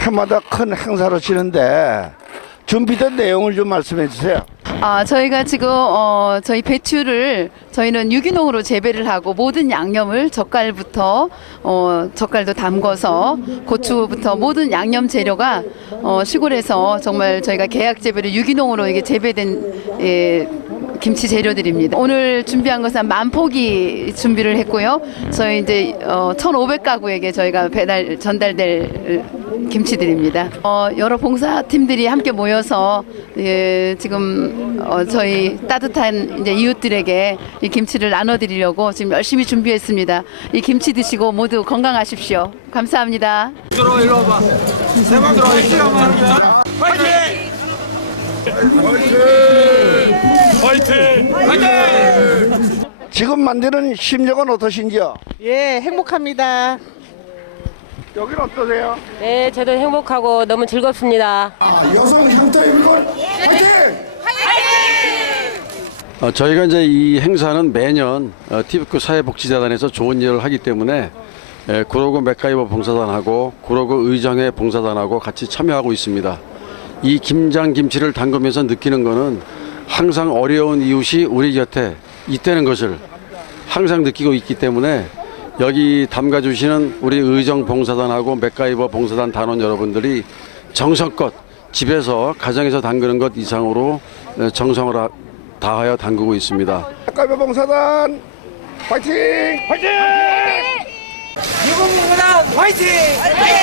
해마다 큰 행사로 치는데 준비된 내용을 좀 말씀해 주세요. 아, 저희가 지금 어, 저희 배추를 저희는 유기농으로 재배를 하고 모든 양념을 젓갈부터 어, 젓갈도 담궈서 고추부터 모든 양념 재료가 어, 시골에서 정말 저희가 계약 재배를 유기농으로 이게 재배된 예, 김치 재료들입니다. 오늘 준비한 것은 만 포기 준비를 했고요. 저희 이제 어, 1,500가구에게 저희가 배달 전달될 김치들입니다. 어, 여러 봉사팀들이 함께 모여서 예, 지금 어, 저희 따뜻한 이제 이웃들에게 이 김치를 나눠드리려고 지금 열심히 준비했습니다. 이 김치 드시고 모두 건강하십시오. 감사합니다. 들어 일로 와봐. 세번 들어 일시간만 하면 파이팅! 파이팅! 파이팅! 지금 만드는 심정은 어떠신지요? 예, 행복합니다. 여기는 어떠세요? 네, 저도 행복하고 너무 즐겁습니다. 여성 형태이걸 화이팅! 어, 저희가 이제 이 행사는 매년 어, 티브크 사회복지재단에서 좋은 일을 하기 때문에 에, 구로구 맥가이버 봉사단하고 구로구 의정회 봉사단하고 같이 참여하고 있습니다. 이 김장 김치를 담그면서 느끼는 거는 항상 어려운 이웃이 우리 곁에 있다는 것을 항상 느끼고 있기 때문에 여기 담가주시는 우리 의정 봉사단하고 맥가이버 봉사단 단원 여러분들이 정성껏 집에서 가정에서 담그는 것 이상으로 에, 정성을 하- 다하여 담그고 있습니다. 가위바 봉사단 화이팅! 화이팅! 유공민주당 화이팅! 화이팅!